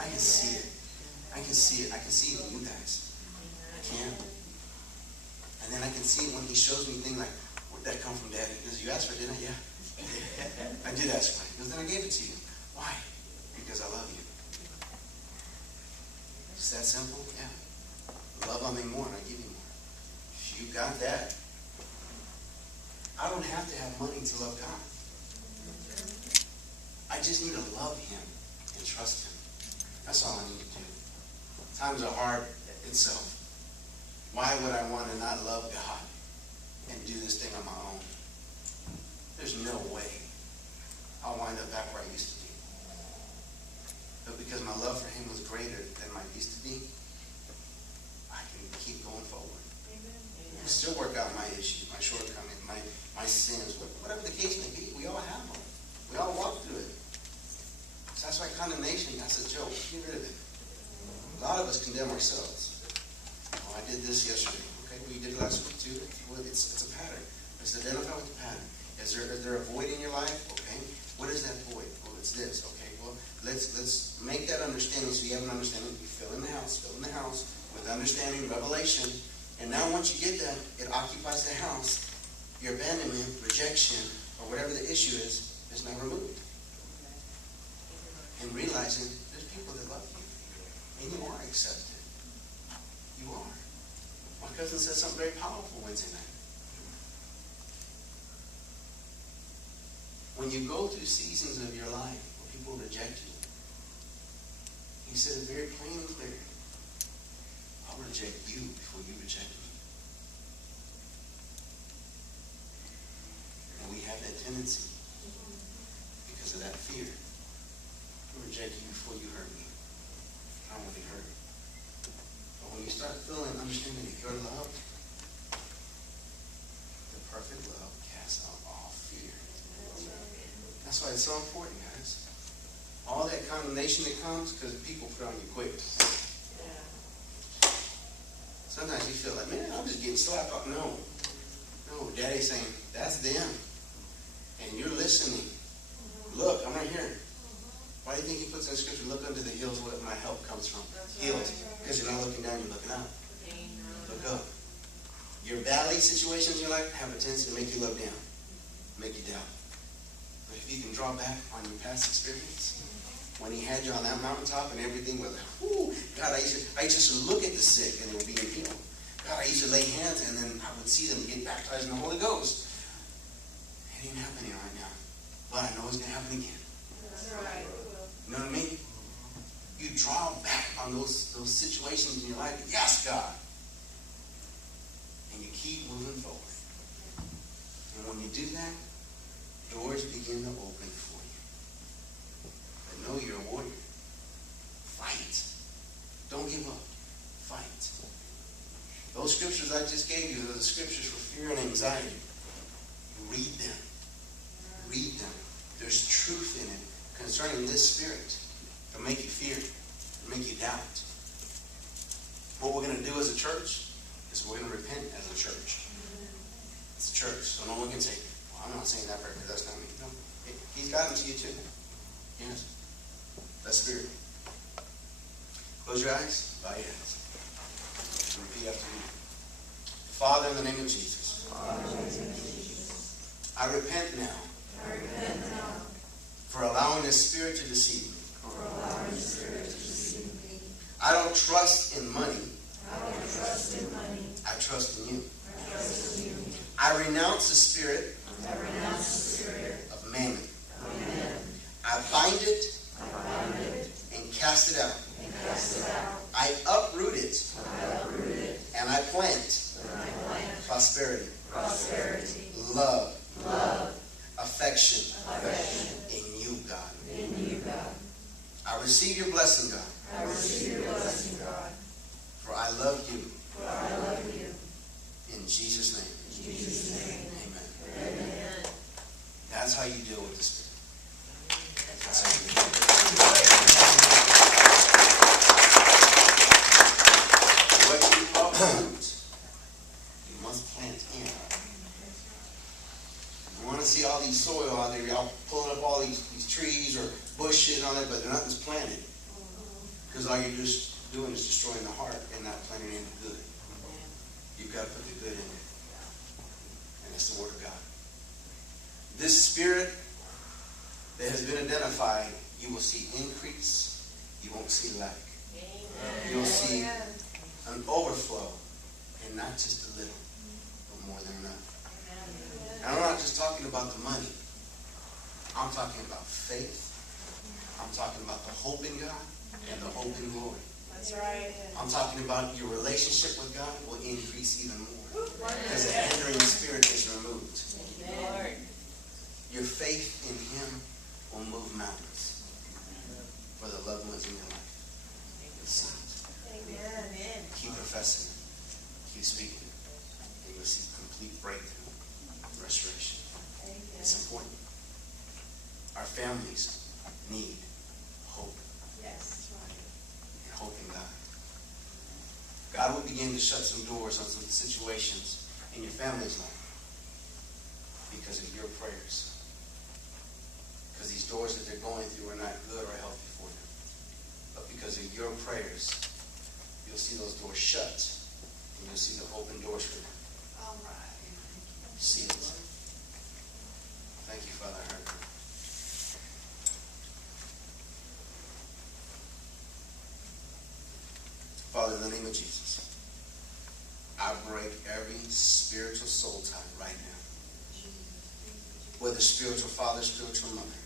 I can see it. I can see it. I can see it in you guys. I can. And then I can see it when he shows me things like, where'd that come from, Daddy? He goes, you asked for it, didn't I? Yeah. I did ask for it. He goes, then I gave it to you. Why? Because I love you. It's that simple? Yeah. Love on me more and I give you more. You got that. I don't have to have money to love God. I just need to love him and trust him. That's all I need to do. Times are hard itself. Why would I want to not love God and do this thing on my own? There's no way I'll wind up back where I used to be. But because my love for him was greater than I used to be, I can keep going forward. I still work out my issues, my shortcomings, my sins, whatever the case may be. We all have them. We all walk through it. So that's why condemnation, that's a joke. Get rid of it. A lot of us condemn ourselves. Oh, I did this yesterday. Okay, well, you did it last week too. Well, it's a pattern. Let's identify with the pattern. Is there a void in your life? Okay. What is that void? Well, it's this. Okay. Well, let's make that understanding so you have an understanding. You fill in the house with understanding, revelation. And now once you get that, it occupies the house. Your abandonment, rejection, or whatever the issue is now removed. And realizing there's people that love you. And you are accepted. You are. My cousin said something very powerful Wednesday night. When you go through seasons of your life where people reject you, he said it very plain and clear. I'll reject you before you reject me. And we have that tendency because of that fear. I'll reject you before you hurt me. I don't want to be hurt. But when you start feeling, understanding that you're loved, the perfect love casts out all fear. That's why it's so important, guys. All that condemnation that comes because people put on you quick. Sometimes you feel like, man, I'm just getting slapped up. No, Daddy's saying, that's them. And you're listening. Look, I'm right here. Why do you think he puts in scripture, look unto the hills where my help comes from? Hills. Because you're not looking down, you're looking up. Look up. Your valley situations in your life have a tendency to make you look down. Make you doubt. But if you can draw back on your past experience, when he had you on that mountaintop and everything was like, whoo, God, I used to look at the sick and they were being healed. God, I used to lay hands and then I would see them get baptized in the Holy Ghost. It ain't happening right now. But I know it's going to happen again. That's right. You know what I mean? You draw back on those situations in your life. Yes, God. And you keep moving forward. And when you do that, doors begin to open for you. But know you're a warrior. Fight. Don't give up. Fight. Those scriptures I just gave you are the scriptures for fear and anxiety. Read them. Read them. There's truth in it concerning this spirit. It'll make you fear. It'll make you doubt. What we're going to do as a church is we're going to repent as a church. It's a church. So no one can say, well, I'm not saying that prayer because that's not me. No. He's gotten to you too. Yes. That spirit. Close your eyes. Bow your heads. Repeat after me. Father, in the name of Jesus. I repent now. For allowing the spirit to deceive me. I don't trust in money. I trust in you. I renounce the spirit of mammon. I bind it and cast it out. I uproot it and I plant prosperity, love, affection in you, God. I receive your blessing, God. For I love you. In Jesus' name. Amen. That's how you deal with the spirit. That's how you deal with it. What you uproot, you must plant in. You want to see all these soil out there, y'all pulling up all these trees or bushes and all that, but they're not just planted. Because all you're doing is destroying the heart and not planting in the good. You've got to put the good in it. And it's the Word of God. This spirit that has been identified, you will see increase. You won't see lack. You'll see an overflow, and not just a little, but more than enough. And I'm not just talking about the money. I'm talking about faith. I'm talking about the hope in God and the hope in glory. That's right. I'm talking about your relationship with God will increase even more as the hindering spirit is removed. Lord. Your faith in Him will move mountains for the loved ones in your life. Amen. Keep professing it. Keep speaking it. And you'll see complete breakthrough, restoration. It's important. Our families need hope. Yes, right. And hope in God. God will begin to shut some doors on some situations in your family's life because of your prayers. Because these doors that they're going through are not good or healthy for them. But because of your prayers, you'll see those doors shut, and you'll see the open doors for them. All right. See it. Thank you, Father. I heard you. Father, in the name of Jesus, I break every spiritual soul tie right now. Whether spiritual father, spiritual mother.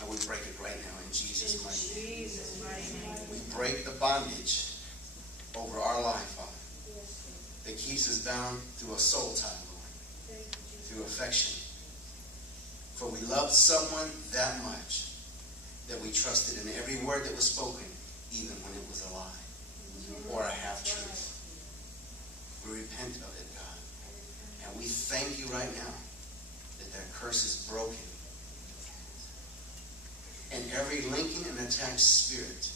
And we break it right now in Jesus' mighty name. Jesus' mighty name. We break the bondage over our life, Father, that keeps us bound through a soul tie, Lord, through affection. For we loved someone that much that we trusted in every word that was spoken, even when it was a lie or a half-truth. We repent of it, God. And we thank you right now that that curse is broken. And every linking and attached spirit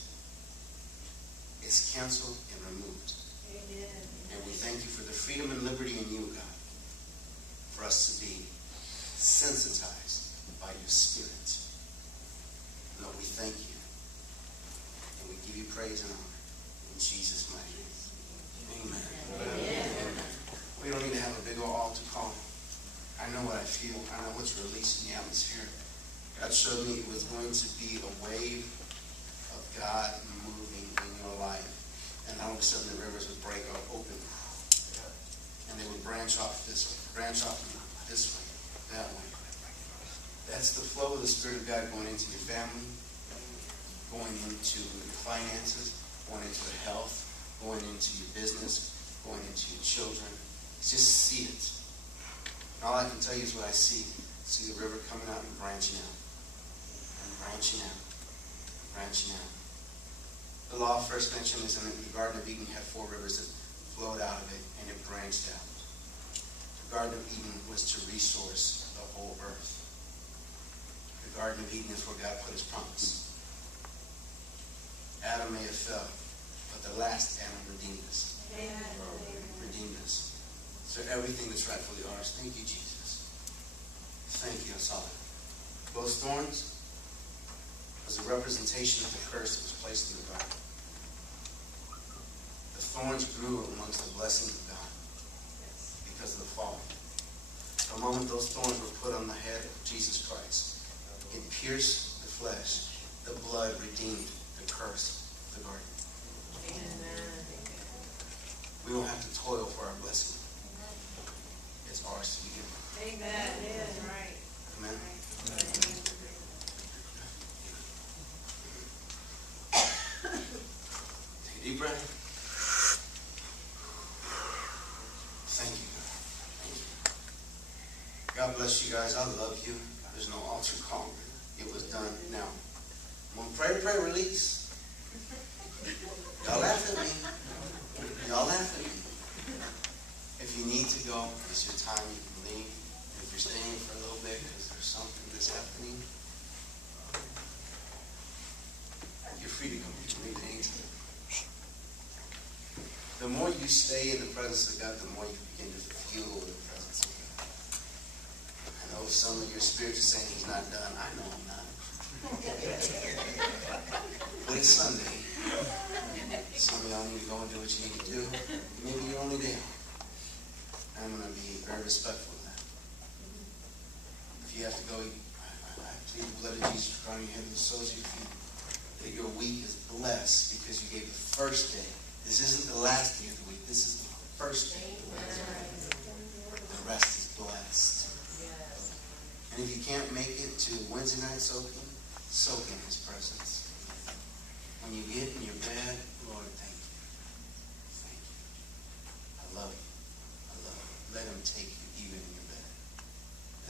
is canceled and removed. Amen. And we thank you for the freedom and liberty in you, God, for us to be sensitized by your Spirit. Lord, we thank you. And we give you praise and honor. In Jesus' mighty name. Amen. Amen. We don't need to have a big old altar call. I know what I feel. I know what's released in the atmosphere. God showed me it was going to be a wave of God moving in your life. And all of a sudden the rivers would break open. And they would branch off this way, branch off this way, that way. That's the flow of the Spirit of God going into your family, going into your finances, going into your health, going into your business, going into your children. Just see it. And all I can tell you is what I see. See the river coming out and branching out. And branching out. Branching out. The law first mentioned is in the Garden of Eden had 4 rivers that flowed out of it and it branched out. The Garden of Eden was to resource the whole earth. The Garden of Eden is where God put his promise. Adam may have fell, but the last Adam redeemed us. Redeemed us. So everything that's rightfully ours. Thank you, Jesus. Thank you, I saw that. Those thorns was a representation of the curse that was placed in the garden. The thorns grew amongst the blessings of God because of the fall. The moment those thorns were put on the head of Jesus Christ, it pierced the flesh. The blood redeemed the curse of the garden. Amen. We don't have to toil for our blessing. It's ours to be given. Amen. That's right. Amen. Take a deep breath. Thank you, God. Thank you. God bless you guys. I love you. There's no altar call. It was done. Now, I'm going to pray, release. Y'all laugh at me. Y'all laugh at me. If you need to go, it's your time. You can leave. If you're staying for a little bit because there's something that's happening, you're free to go. You can leave at any time. The more you stay in the presence of God, the more you begin to fuel the presence of God. I know some of your spirits are saying he's not done. I know I'm not. it's Sunday. Some of y'all need to go and do what you need to do. Maybe you're only there. I'm going to be very respectful of that. If you have to go, I plead the blood of Jesus from your head to the soles of your feet, that your week is blessed because you gave the first day. This isn't the last day of the week. This is the first day. The rest is blessed. And if you can't make it to Wednesday night soaking, soak in His presence. When you get in your bed, Lord, thank you. Thank you. I love you. I love you. Let Him take you even in your bed.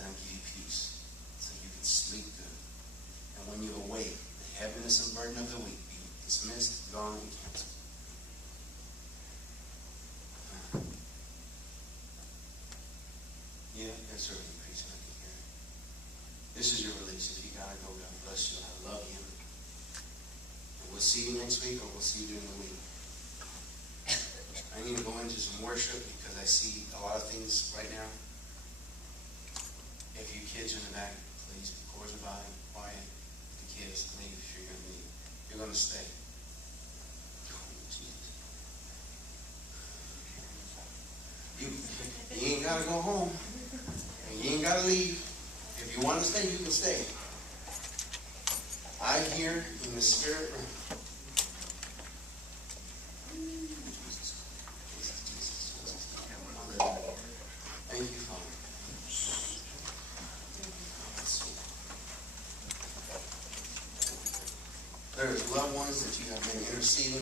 Let Him give you peace so you can sleep good. And when you awake, the heaviness and burden of the week be dismissed, gone, and canceled. Yeah, that's really preaching. I can hear it. This is your release. If you gotta go, God bless you. I love you. And we'll see you next week, or we'll see you during the week. I need to go into some worship because I see a lot of things right now. If you kids are in the back, please be quiet. The kids, leave if you're gonna leave. You're gonna stay. You ain't gotta go home. And you ain't gotta leave. If you want to stay, you can stay. I hear in the spirit realm. Thank you, Father. There's loved ones that you have been interceding